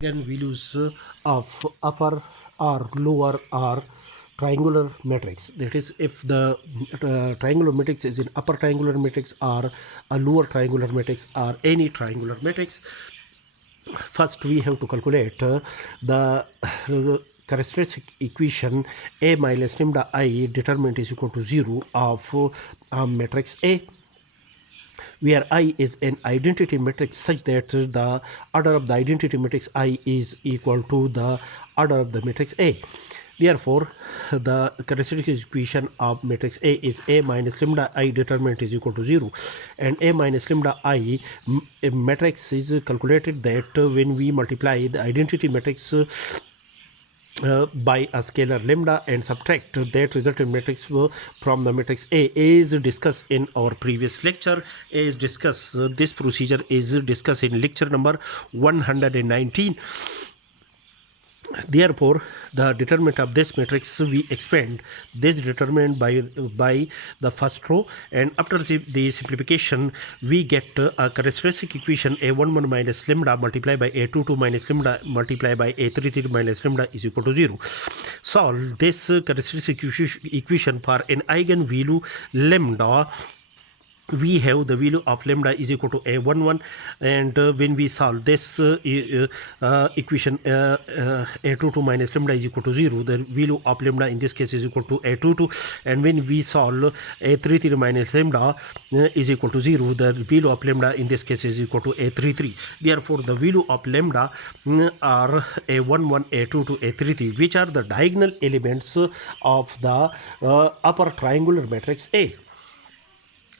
Eigenvalues of upper or lower or triangular matrix. That is, if the triangular matrix is in upper triangular matrix or a lower triangular matrix or any triangular matrix, first we have to calculate the characteristic equation A minus lambda I determinant is equal to 0 of matrix A, where I is an identity matrix such that the order of the identity matrix I is equal to the order of the matrix A. Therefore, the characteristic equation of matrix A is A minus lambda I determinant is equal to 0, and A minus lambda I matrix is calculated that when we multiply the identity matrix by a scalar lambda and subtract that resultant matrix from the matrix A is discussed in our previous lecture. This procedure is discussed in lecture number 119. Therefore, the determinant of this matrix, we expand this determinant by the first row, and after the simplification we get a characteristic equation A11 minus lambda multiplied by A22 minus lambda multiplied by A33 minus lambda is equal to 0. Solve this characteristic equation for an eigenvalue lambda. We have the value of lambda is equal to A11, and when we solve this equation A22 minus lambda is equal to 0, the value of lambda in this case is equal to A22, and when we solve A33 minus lambda is equal to 0, the value of lambda in this case is equal to A33. Therefore, the value of lambda are A11, A22, A33, which are the diagonal elements of the upper triangular matrix A.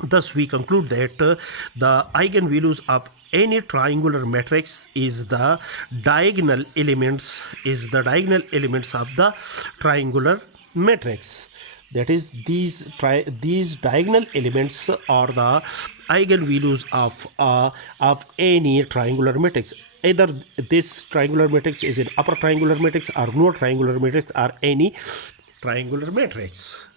Thus, we conclude that the eigenvalues of any triangular matrix is the diagonal elements of the triangular matrix. That is, these diagonal elements are the eigenvalues of any triangular matrix. Either this triangular matrix is an upper triangular matrix or lower triangular matrix or any triangular matrix.